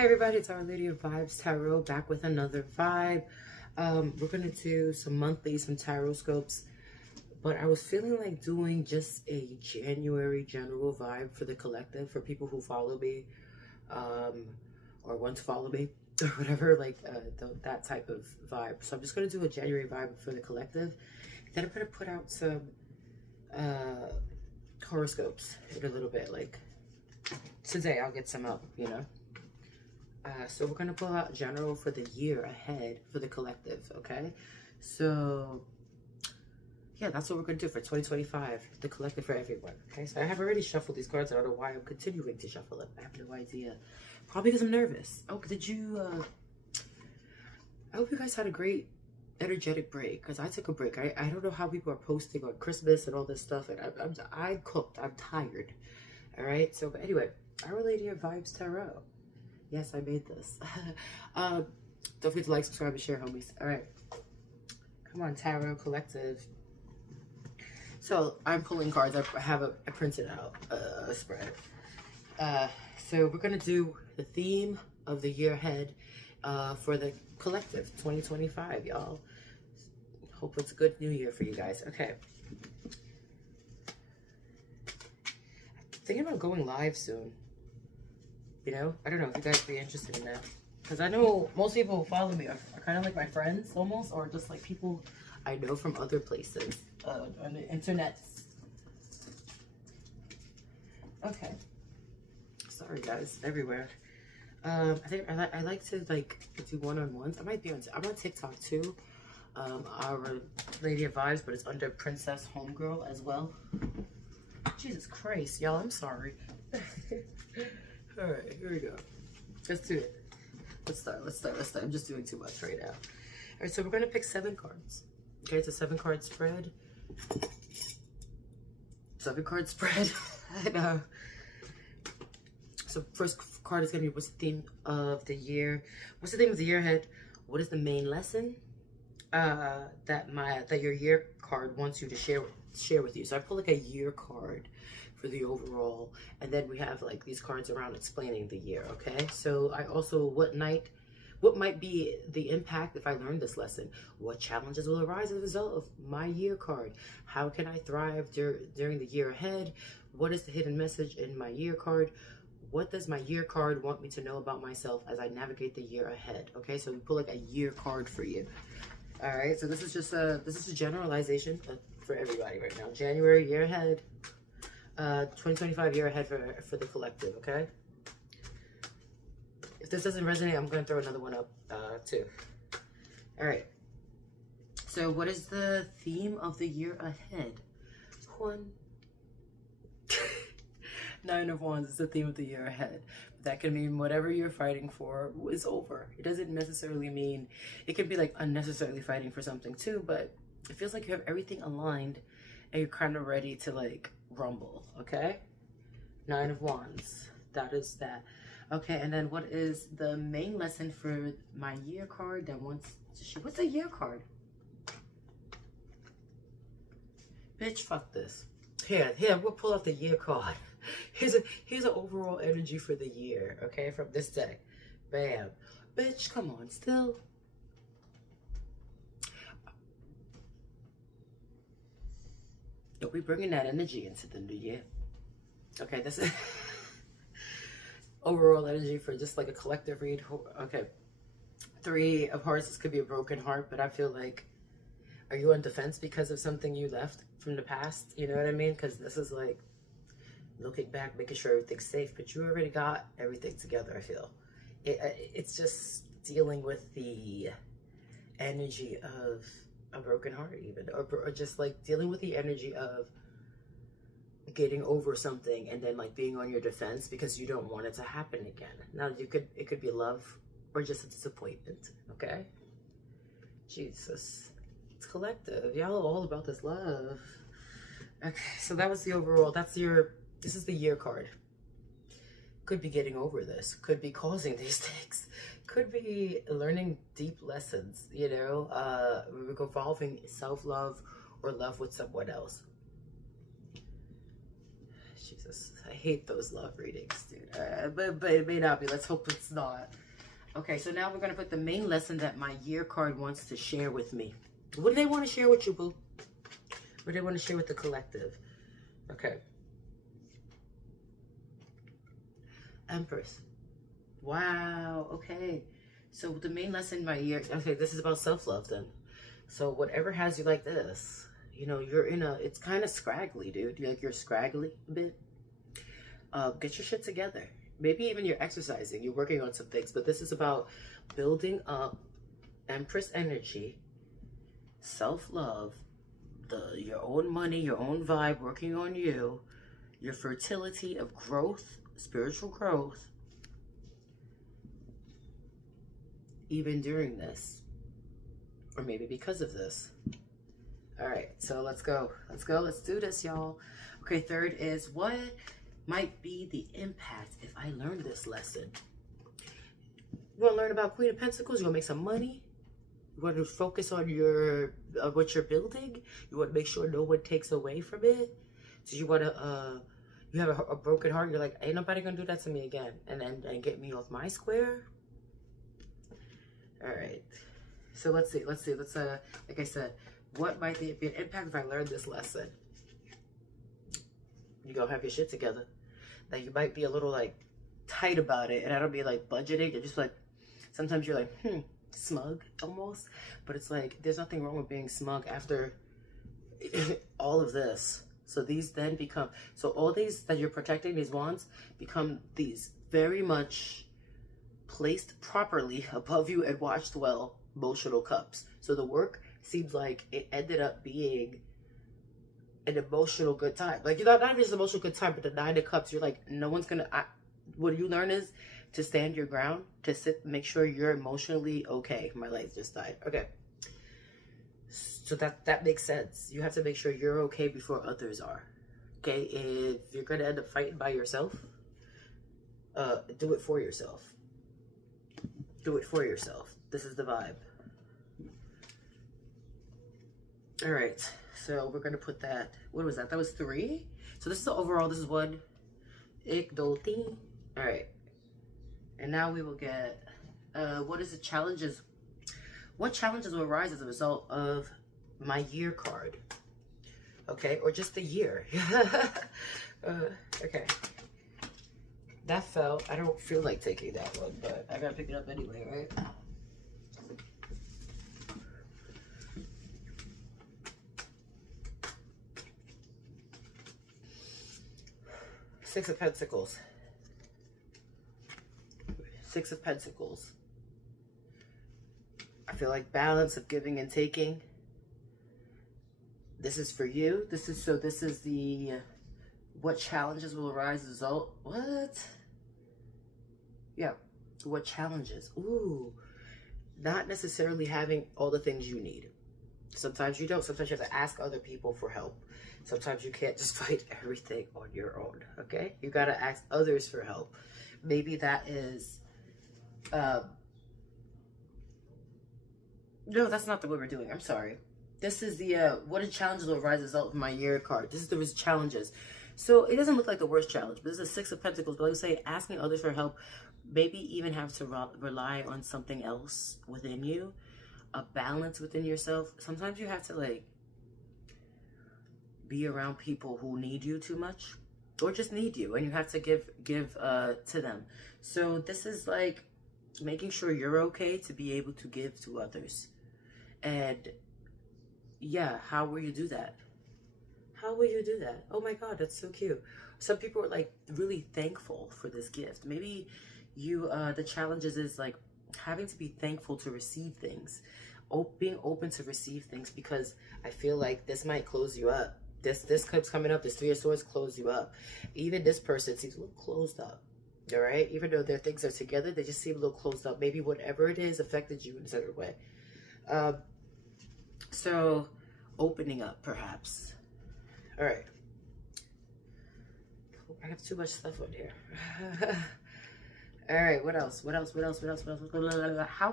Hi everybody, it's Our Lady of Vibes Tarot back with another vibe. We're gonna do some monthly, some tarot scopes, but I was feeling like doing just a January general vibe for the collective, for people who follow me, or want to follow me, or whatever, like that type of vibe. So I'm just gonna do a January vibe for the collective. Then I'm gonna put out some horoscopes in a little bit. Like today, I'll get some up, you know. So we're gonna pull out general for the year ahead for the collective, okay? So yeah, that's what we're gonna do for 2025, the collective for everyone, okay? So I have already shuffled these cards. I don't know why I'm continuing to shuffle them. I have no idea. Probably because I'm nervous. Oh, did you, I hope you guys had a great energetic break, because I took a break. I don't know how people are posting on Christmas and all this stuff, and I'm cooked. I'm tired, all right? So, but anyway, Our Lady of Vibes Tarot. Yes, I made this. Don't forget to like, subscribe, and share, homies. All right. Come on, Tarot Collective. So I'm pulling cards. I printed out a spread. So we're going to do the theme of the year ahead for the collective 2025, y'all. Hope it's a good new year for you guys. Okay. Thinking about going live soon. You know, I don't know if you guys would be interested in that. Because I know most people who follow me are kind of like my friends almost, or just like people I know from other places on the internet. Okay. Sorry guys, everywhere. I think I like to like do one-on-ones. I'm on TikTok too. Our Lady of Vibes, but it's under Princess Homegirl as well. Jesus Christ, y'all, I'm sorry. All right, here we go. Let's do it. Let's start. I'm just doing too much right now. All right, so we're going to pick 7 cards. Okay, it's a 7-card spread. 7-card spread. And, so first card is going to be, what's the theme of the year? What's the theme of the year ahead? What is the main lesson that your year card wants you to share with you? So I pull like a year card for the overall, and then we have like these cards around explaining the year. Okay, so I also, what might be the impact if I learn this lesson? What challenges will arise as a result of my year card? How can I thrive during the year ahead? What is the hidden message in my year card? What does my year card want me to know about myself as I navigate the year ahead? Okay, so we pull like a year card for you. All right, so this is just a generalization for everybody right now. January, year ahead. 2025 year ahead for the collective, okay? If this doesn't resonate, I'm going to throw another one up too. All right. So what is the theme of the year ahead? 9 of Wands is the theme of the year ahead. That can mean whatever you're fighting for is over. It doesn't necessarily mean, it can be like unnecessarily fighting for something too, but it feels like you have everything aligned and you're kind of ready to like rumble, okay? 9 of Wands, that is that. Okay, and then what is the main lesson for my year card that wants to what's a year card? Bitch, fuck this. Here, we'll pull out the year card. Here's an overall energy for the year, okay, from this deck. Bam. Bitch, come on, still. Don't be bringing that energy into the new year. Okay, this is overall energy for just like a collective read. Okay, 3 of Hearts, this could be a broken heart, but I feel like, are you on defense because of something you left from the past? You know what I mean? Because this is like looking back, making sure everything's safe, but you already got everything together, I feel. It's just dealing with the energy of a broken heart even, or just like dealing with the energy of getting over something and then like being on your defense because you don't want it to happen again. Now it could be love or just a disappointment, okay? Jesus, it's collective. Y'all are all about this love. Okay, so that was the overall. This is the year card. Could be getting over this, could be causing these things, could be learning deep lessons, you know, evolving self-love or love with someone else. Jesus. I hate those love readings, dude. But it may not be. Let's hope it's not. Okay, so now we're going to put the main lesson that my year card wants to share with me. What do they want to share with you, boo? What do they want to share with the collective? Okay. Empress. Wow. Okay. So the main lesson my year. Okay, this is about self-love then. So whatever has you like this, you know, you're in a. It's kind of scraggly, dude. You're scraggly a bit. Get your shit together. Maybe even you're exercising. You're working on some things. But this is about building up Empress energy, self-love, your own money, your own vibe, working on you, your fertility of growth, spiritual growth, even during this, or maybe because of this. All right, so let's go. Let's go. Let's do this, y'all. Okay, third is what might be the impact if I learn this lesson? You want to learn about Queen of Pentacles? You want to make some money? You want to focus on your what you're building? You want to make sure no one takes away from it? So you want to you have a broken heart. You're like, ain't nobody gonna do that to me again, and get me off my square. All right. So let's see. Let's like I said, what might be an impact if I learned this lesson? You go have your shit together. Now you might be a little like tight about it, and I don't mean like budgeting. You're just like sometimes you're like smug almost, but it's like there's nothing wrong with being smug after all of this. So these then become, so all these that you're protecting, these wands, become these very much placed properly above you and watched well emotional cups. So the work seems like it ended up being an emotional good time. Like, you're not even just an emotional good time, but the Nine of Cups, you're like, no one's gonna, what you learn is to stand your ground, to sit, make sure you're emotionally okay. My light just died. Okay. So that makes sense. You have to make sure you're okay before others are. Okay, if you're gonna end up fighting by yourself, do it for yourself. Do it for yourself. This is the vibe. All right, so we're gonna put that. What was that? That was 3. So this is the overall. This is 1. Ik dol 10. All right, and now we will get. What is the challenges? What challenges will arise as a result of my year card? Okay, or just the year. Okay. That fell. I don't feel like taking that one, but I gotta pick it up anyway, right? Six of Pentacles. 6 of Pentacles. I feel like balance of giving and taking. This is for you. This is the what challenges will arise as a result. What? Yeah. What challenges? Ooh. Not necessarily having all the things you need. Sometimes you don't. Sometimes you have to ask other people for help. Sometimes you can't just fight everything on your own. Okay? You got to ask others for help. Maybe that is no, that's not the way we're doing. I'm sorry. This is the what challenges will arise as a result of my year card. This is the challenges. So it doesn't look like the worst challenge, but this is a 6 of Pentacles. But like I say, asking others for help, maybe even have to rely on something else within you, a balance within yourself. Sometimes you have to like be around people who need you too much, or just need you, and you have to give to them. So this is like making sure you're okay to be able to give to others. And yeah, how will you do that? How will you do that? Oh my God, that's so cute. Some people are like really thankful for this gift. Maybe you, the challenges is like having to be thankful to receive things, being open to receive things, because I feel like this might close you up. This cup's coming up. This 3 of Swords close you up. Even this person seems a little closed up. All right, even though their things are together, they just seem a little closed up. Maybe whatever it is affected you in a certain way. So opening up, perhaps. All right. I have too much stuff on here. All right, what else? What else? What else? What else? What else? How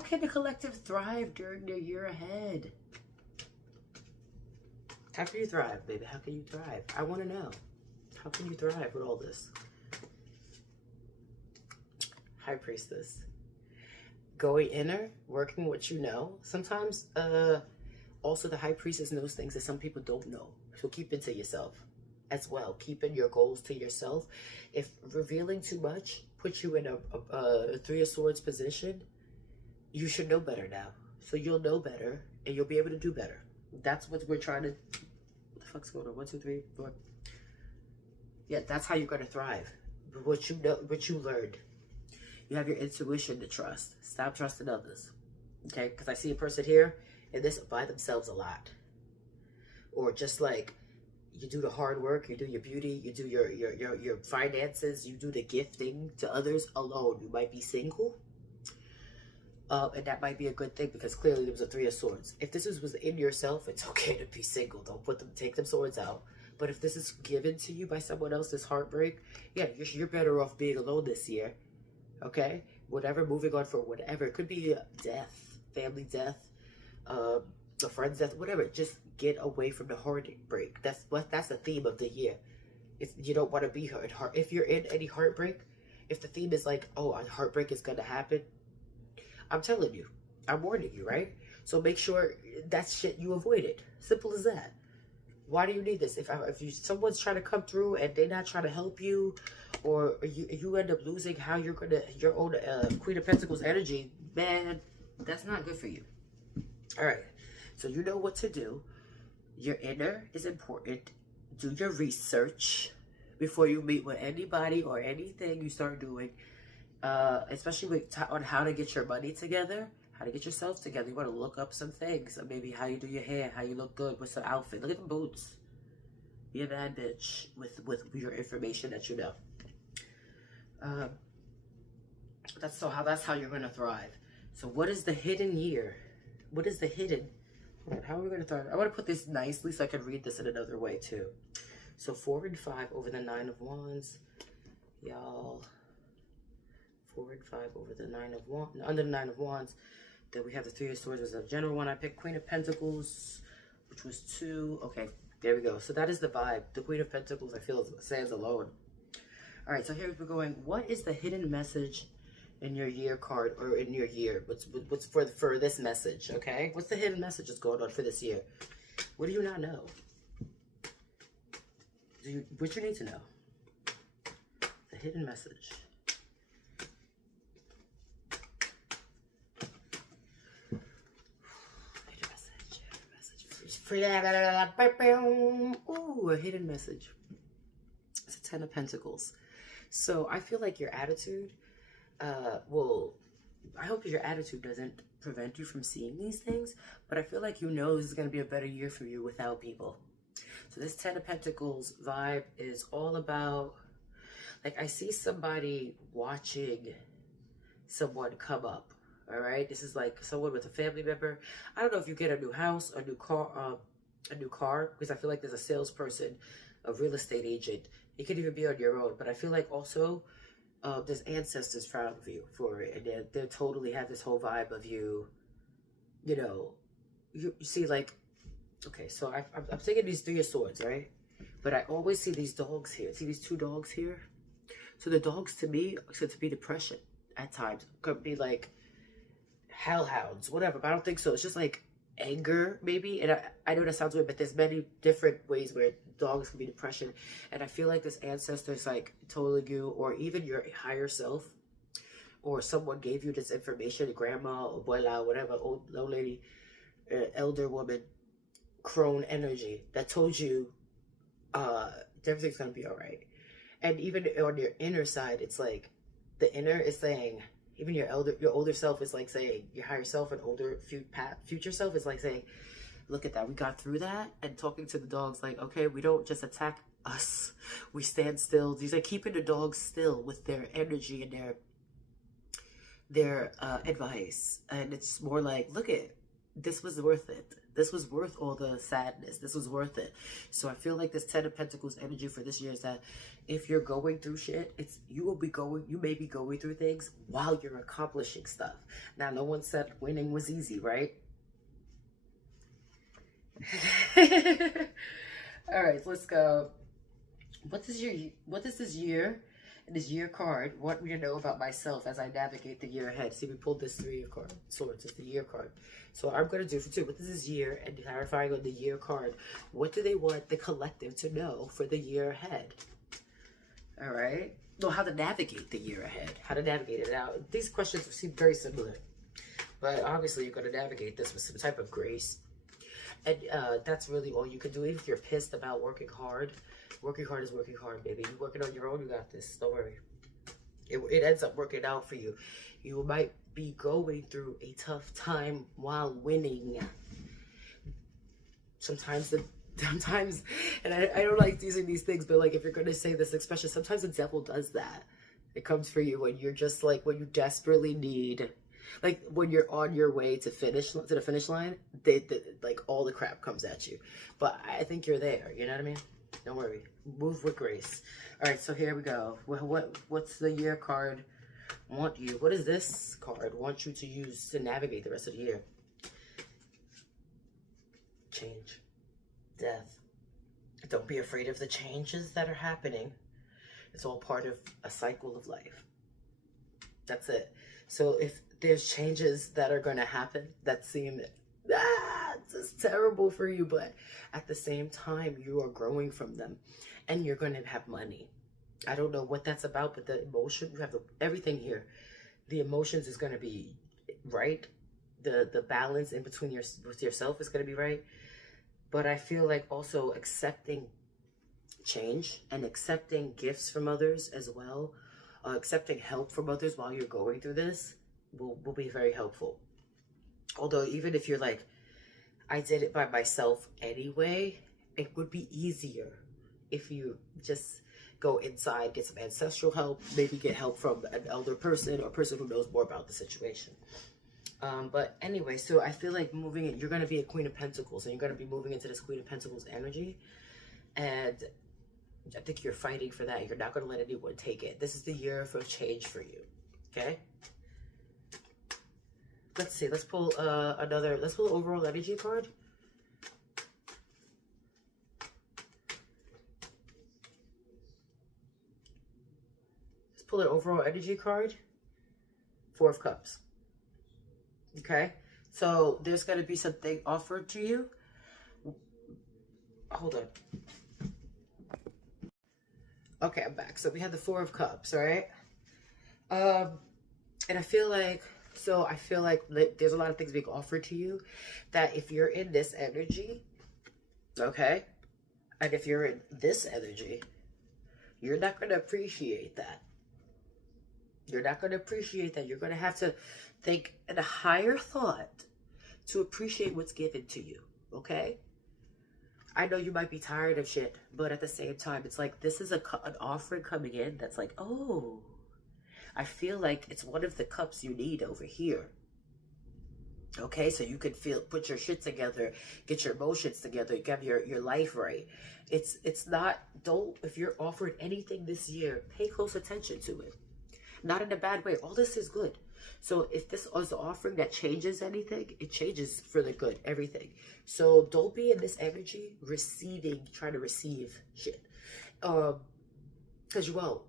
can the collective thrive during the year ahead? How can you thrive, baby? How can you thrive? I want to know. How can you thrive with all this? High Priestess. Going inner, working what you know. Sometimes, also the High Priestess knows things that some people don't know. So keep it to yourself as well. Keeping your goals to yourself. If revealing too much puts you in a Three of Swords position, you should know better now. So you'll know better and you'll be able to do better. That's what we're trying to... What the fuck's going on? 1, 2, 3, 4. Yeah, that's how you're going to thrive. What you know, what you learned. You have your intuition to trust. Stop trusting others. Okay? Because I see a person here and this by themselves a lot. Or just like, you do the hard work, you do your beauty, you do your finances, you do the gifting to others alone. You might be single. And that might be a good thing because clearly there was a Three of Swords. If this was in yourself, it's okay to be single. Don't take them swords out. But if this is given to you by someone else, this heartbreak, yeah, you're better off being alone this year. Okay? Whatever, moving on for whatever. It could be death, family death, a friend's death, whatever. Just get away from the heartbreak. That's the theme of the year. If you don't want to be hurt, if you're in any heartbreak, if the theme is like, oh, a heartbreak is going to happen, I'm telling you, I'm warning you, right? So make sure that shit you avoid it. Simple as that. Why do you need this? If someone's trying to come through and they're not trying to help you, or you end up losing how you're gonna your own Queen of Pentacles energy, man, that's not good for you. All right, so you know what to do. Your inner is important. Do your research before you meet with anybody or anything you start doing. Especially on how to get your money together, how to get yourself together. You want to look up some things, or maybe how you do your hair, how you look good, what's the outfit. Look at the boots. Be a bad bitch with your information that you know. That's how you're gonna thrive. So what is the hidden year? What is the hidden? How are we gonna thrive? I want to put this nicely so I can read this in another way too. So 4 and 5 over the 9 of Wands, y'all. 4 and 5 over the 9 of Wands, under the 9 of Wands. Then we have the 3 of Swords was a general one. I picked Queen of Pentacles, which was 2. Okay, there we go. So that is the vibe. The Queen of Pentacles, I feel, stands alone. All right, so here we're going. What is the hidden message in your year card, or in your year? What's for this message? Okay, what's the hidden message that's going on for this year? What do you not know? What you need to know? The hidden message. Ooh, a hidden message. It's a 10 of Pentacles. So I feel like your attitude, I hope your attitude doesn't prevent you from seeing these things, but I feel like you know this is going to be a better year for you without people. So this 10 of Pentacles vibe is all about, like, I see somebody watching someone come up. All right, this is like someone with a family member. I don't know if you get a new house, a new car, because I feel like there's a salesperson, a real estate agent. You could even be on your own, but I feel like also there's ancestors proud of you for it, and they totally have this whole vibe of you. You know, you see, like, okay, so I'm thinking these 3 of Swords, right? But I always see these dogs here. See these 2 dogs here? So the dogs to me seem to be depression at times. Could be like hellhounds, whatever, but I don't think so. It's just like anger, maybe. And I know that sounds weird, but there's many different ways where dogs can be depression. And I feel like this ancestor's like telling you, or even your higher self, or someone gave you this information, grandma, abuela, whatever, old lady, elder woman, crone energy, that told you everything's gonna be all right. And even on your inner side, it's like the inner is saying, even your older self is like saying, your higher self and older future self is like saying, look at that, we got through that. And talking to the dogs like, okay, we don't just attack us, we stand still. These are keeping the dogs still with their energy and their advice. And it's more like, look at, this was worth it. This was worth all the sadness. This was worth it. So I feel like this 10 of Pentacles energy for this year is that if you're going through shit, you may be going through things while you're accomplishing stuff. Now, no one said winning was easy, right? All right, let's go. what does this year and this year card want me to know about myself as I navigate the year ahead? See, we pulled this 3 of swords. It's the year card. So I'm going to do for 2. What is this year? And clarifying on the year card, what do they want the collective to know for the year ahead? All right. No, how to navigate the year ahead. How to navigate it out. These questions seem very similar. But obviously, you're going to navigate this with some type of grace. And that's really all you can do. Even if you're pissed about working hard is working hard, baby. You working on your own, you got this. Don't worry. It ends up working out for you. You might be going through a tough time while winning. Sometimes, and I don't like using these things, but like if you're going to say this expression, sometimes the devil does that. It comes for you when you're just like, when you desperately need, like when you're on your way to the finish line, like all the crap comes at you. But I think you're there. You know what I mean? Don't worry. Move with grace. All right, so here we go. What's the year card want you? What does this card want you to use to navigate the rest of the year? Change. Death. Don't be afraid of the changes that are happening. It's all part of a cycle of life. That's it. So if there's changes that are going to happen that seem it's just terrible for you, but at the same time you are growing from them and you're going to have money. I don't know what that's about, but the emotion, you have everything here. The emotions is going to be right. The balance in between with yourself is going to be right. But I feel like also accepting change and accepting gifts from others as well, accepting help from others while you're going through this will be very helpful. Although even if you're like, I did it by myself anyway, it would be easier if you just go inside, get some ancestral help, maybe get help from an elder person or a person who knows more about the situation. But anyway, so I feel like moving in, you're going to be a Queen of Pentacles, and you're going to be moving into this Queen of Pentacles energy. And I think you're fighting for that. You're not going to let anyone take it. This is the year for change for you. Okay? Let's see. Let's pull let's pull overall energy card. Let's pull an overall energy card. 4 of Cups. Okay? So there's going to be something offered to you. Hold on. Okay, I'm back. So we have the 4 of Cups, all right? And I feel like there's a lot of things being offered to you that if you're in this energy, okay, and if you're in this energy, you're not going to appreciate that. You're not going to appreciate that. You're going to have to think in a higher thought to appreciate what's given to you, okay? I know you might be tired of shit, but at the same time, it's like this is an offering coming in that's like, oh, I feel like it's one of the cups you need over here. Okay, so you could put your shit together, get your emotions together, get your life right. It's not, if you're offered anything this year, pay close attention to it. Not in a bad way. All this is good. So if this is an offering that changes anything, it changes for the good, everything. So don't be in this energy trying to receive shit. Because you won't.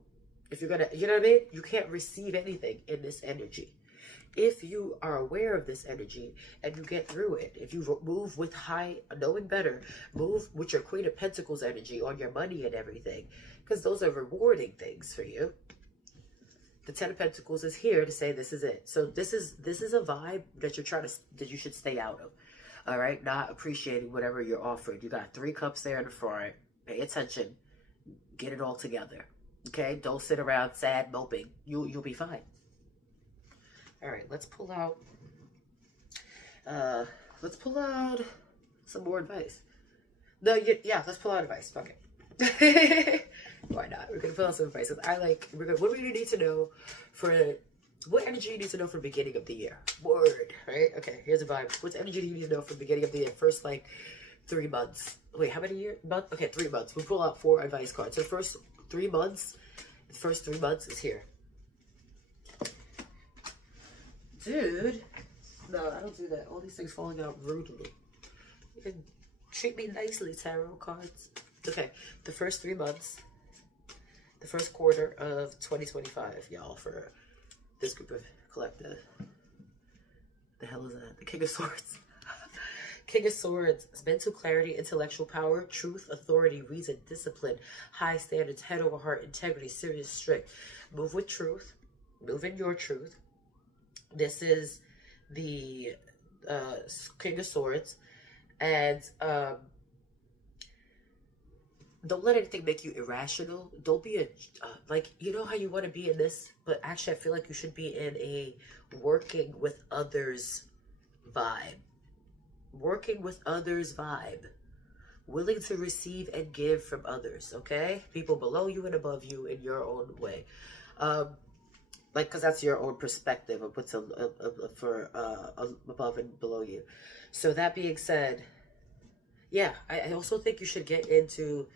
If you're going to, you know what I mean? You can't receive anything in this energy. If you are aware of this energy and you get through it, if you move with knowing better, move with your Queen of Pentacles energy on your money and everything, because those are rewarding things for you. The 10 of Pentacles is here to say this is it. So this is a vibe that that you should stay out of. All right, not appreciating whatever you're offered. You got 3 cups there in the front. Pay attention. Get it all together. Okay, don't sit around sad moping. You'll be fine. All right, let's pull out some more advice. No, yeah, let's pull out advice. Fuck it. Why not? We're gonna pull out some advice. What do we need to know what energy you need to know for the beginning of the year? Word, right? Okay, here's a vibe. What energy do you need to know for the beginning of the year? First, 3 months. Wait, how many years? Okay, 3 months. We pull out 4 advice cards. So the first 3 months is here. Dude, no, I don't do that. All these things falling out rudely. You can treat me nicely, tarot cards. Okay, the first 3 months the first quarter of 2025, y'all, for this group of collective. The hell is that? The King of Swords. King of Swords, mental clarity, intellectual power, truth, authority, reason, discipline, high standards, head over heart, integrity, serious, strict. Move with truth. Move in your truth. This is the King of Swords. And don't let anything make you irrational. Don't be like, you know how you want to be in this, but actually I feel like you should be in a working with others vibe. Working with others vibe. Willing to receive and give from others, okay? People below you and above you in your own way. Like, because that's your own perspective of what's above and below you. So that being said, yeah, I also think you should get into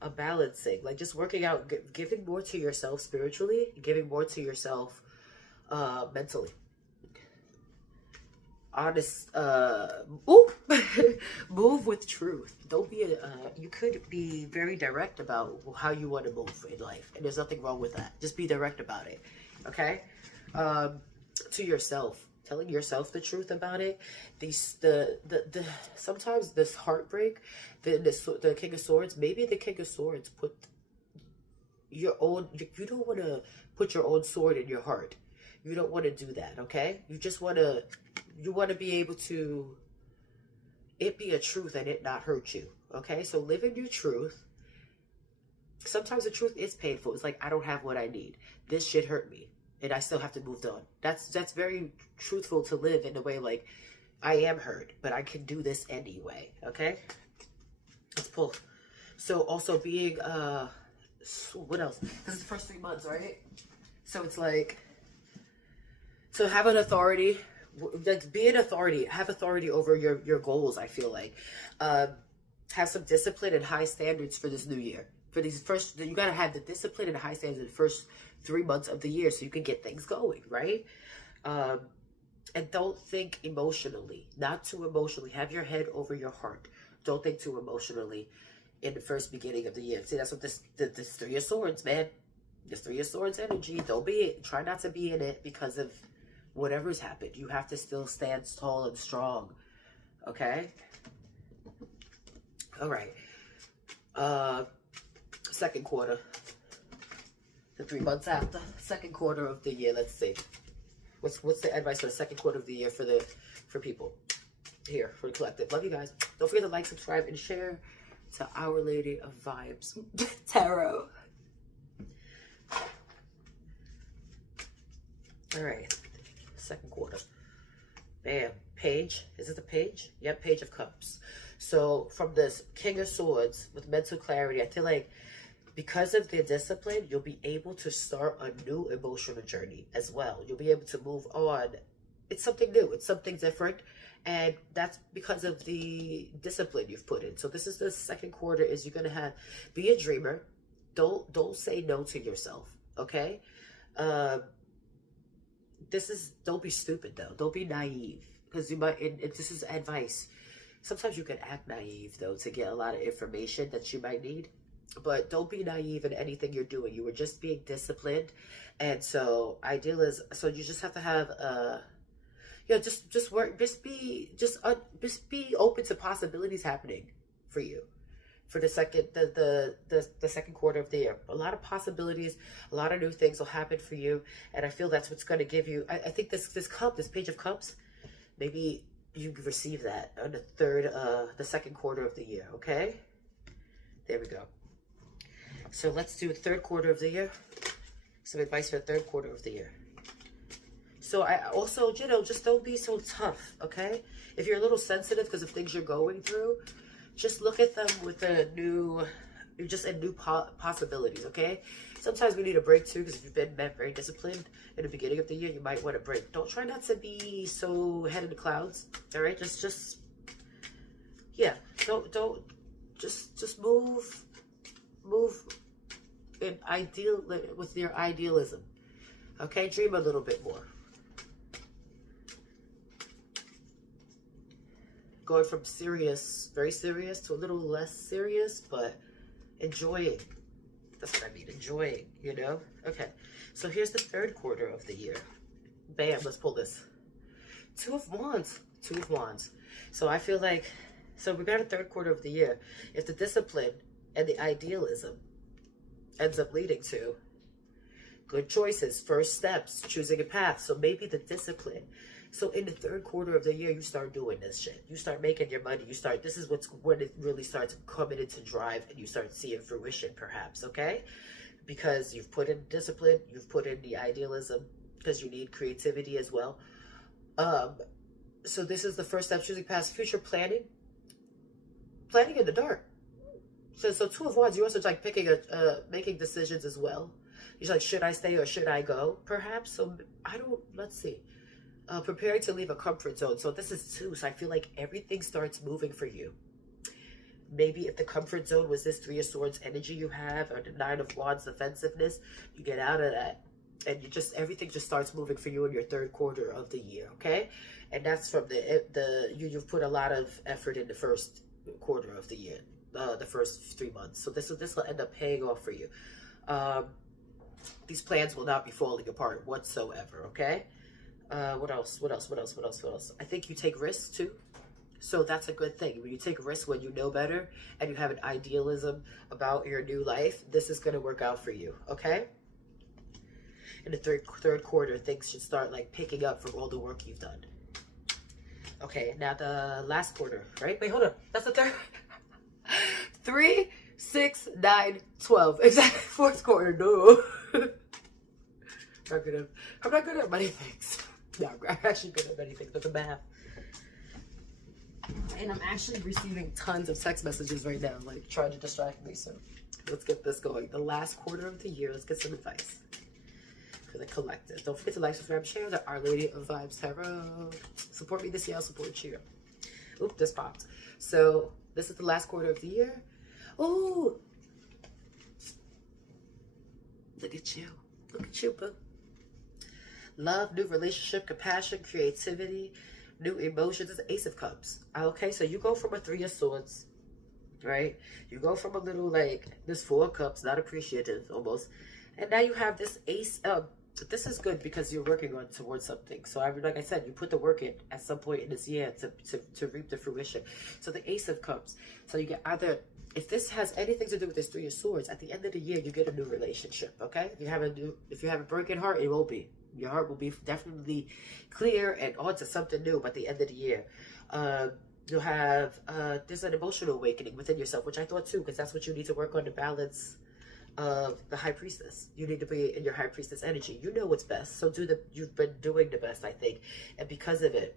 a balancing, like just working out, giving more to yourself spiritually, giving more to yourself mentally. Honest, move with truth. Don't be you could be very direct about how you want to move in life, and there's nothing wrong with that. Just be direct about it, okay? To yourself, telling yourself the truth about it. Sometimes this heartbreak, the King of Swords, maybe the King of Swords put your own, you don't want to put your own sword in your heart. You don't want to do that, okay? You just want to, be able to, it be a truth and it not hurt you, okay? So live in your truth. Sometimes the truth is painful. It's like, I don't have what I need. This shit hurt me, and I still have to move on. That's very truthful to live in a way like, I am hurt, but I can do this anyway, okay? Let's pull. So also being, what else? This is the first 3 months, right? So it's like, so have an authority, be an authority, have authority over your goals, I feel like. Have some discipline and high standards for this new year. For these first, you got to have the discipline and high standards in the first 3 months of the year so you can get things going, right? And don't think emotionally, not too emotionally. Have your head over your heart. Don't think too emotionally in the first beginning of the year. See, that's what this Three of Swords, man. This Three of Swords energy. Try not to be in it because of whatever's happened. You have to still stand tall and strong. Okay? All right. Second quarter. The 3 months after. Second quarter of the year. Let's see. What's the advice for the second quarter of the year for people here, for the collective? Love you guys. Don't forget to like, subscribe, and share to Our Lady of Vibes Tarot. All right. Second quarter. Bam. Page. Is it the page? Yep, Page of Cups. So from this King of Swords with mental clarity, I feel like because of their discipline, you'll be able to start a new emotional journey as well. You'll be able to move on. It's something new. It's something different. And that's because of the discipline you've put in. So this is the second quarter is you're going to be a dreamer. Don't say no to yourself. Okay? Don't be stupid though. Don't be naive. Because you might, and this is advice. Sometimes you can act naive though to get a lot of information that you might need. But don't be naive in anything you're doing. You were just being disciplined. And so so you just have to have just be open to possibilities happening for you for the second quarter of the year. A lot of possibilities, a lot of new things will happen for you, and I feel that's what's going to give you. I think this Page of Cups, maybe you receive that on the second quarter of the year. Okay, there we go. So let's do the third quarter of the year. Some advice for the third quarter of the year. So I also, just don't be so tough, okay? If you're a little sensitive because of things you're going through, just look at them with new possibilities, okay? Sometimes we need a break too, because if you've been very disciplined in the beginning of the year, you might want a break. Don't try not to be so head in the clouds, all right? Just move with your idealism, okay? Dream a little bit more. Going from serious, very serious, to a little less serious, but enjoying That's what I mean, enjoying, you know? Okay, so here's the third quarter of the year. Bam, let's pull this. Two of Wands. Two of Wands. So I feel like, so we got a third quarter of the year. If the discipline and the idealism ends up leading to good choices, first steps, choosing a path. So maybe the discipline. So in the third quarter of the year, you start doing this shit. You start making your money. You start, this is when it really starts coming into drive and you start seeing fruition perhaps, okay? Because you've put in discipline, you've put in the idealism, because you need creativity as well. So this is the first step, choosing past, future planning. Planning in the dark. So two of Wands, you also like making decisions as well. You're like, should I stay or should I go? Perhaps. So let's see. Preparing to leave a comfort zone. So this is two. So I feel like everything starts moving for you. Maybe if the comfort zone was this Three of Swords energy you have, or the Nine of Wands defensiveness, you get out of that. And everything just starts moving for you in your third quarter of the year, okay? And that's from you've put a lot of effort in the first quarter of the year, the first 3 months. So this will end up paying off for you. These plans will not be falling apart whatsoever, okay? What else? I think you take risks too. So that's a good thing. When you take risks, when you know better and you have an idealism about your new life, this is going to work out for you, okay? In the third quarter, things should start like picking up from all the work you've done. Okay, now the last quarter, right? Wait, hold on. That's the third. 3, 6, 9, 12. Exactly. Fourth quarter. No. I'm not good at many things. No, I'm actually good at many things, but the math. And I'm actually receiving tons of text messages right now, like trying to distract me. So let's get this going. The last quarter of the year, let's get some advice for the collective. Don't forget to like, subscribe, share the Our Lady of Vibes Tarot. Support me this year, I'll support you. Oop, this popped. So this is the last quarter of the year. Oh, look at you. Look at you, boo. Love, new relationship, compassion, creativity, new emotions. It's Ace of Cups. Okay, so you go from a Three of Swords, right? You go from a little like this Four of Cups, not appreciative almost. And now you have this Ace. This is good because you're working on towards something. So like I said, you put the work in at some point in this year to reap the fruition. So the Ace of Cups. So you get either, if this has anything to do with this Three of Swords, at the end of the year, you get a new relationship, okay? If you have a broken heart, it won't be. Your heart will be definitely clear and on to something new by the end of the year. You'll have, there's an emotional awakening within yourself, which I thought too, because that's what you need to work on, the balance of the High Priestess. You need to be in your High Priestess energy. You know what's best. So you've been doing the best, I think. And because of it,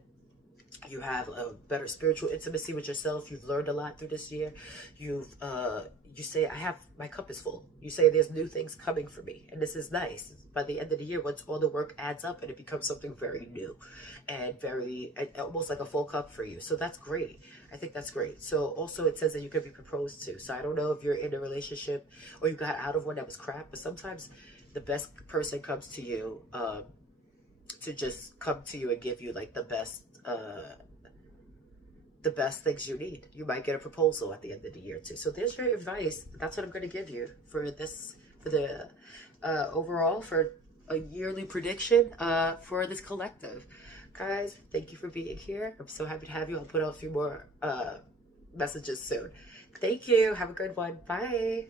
you have a better spiritual intimacy with yourself. You've learned a lot through this year. You say, my cup is full. You say there's new things coming for me. And this is nice. By the end of the year, once all the work adds up and it becomes something very new and almost like a full cup for you. So that's great. I think that's great. So also it says that you can be proposed to. So I don't know if you're in a relationship or you got out of one that was crap, but sometimes the best person comes to you to just come to you and give you like the best things you need. You might get a proposal at the end of the year too. So there's your advice. That's what I'm going to give you for the overall, for a yearly prediction for this collective. Guys, thank you for being here. I'm so happy to have you. I'll put out a few more messages soon. Thank you. Have a good one. Bye.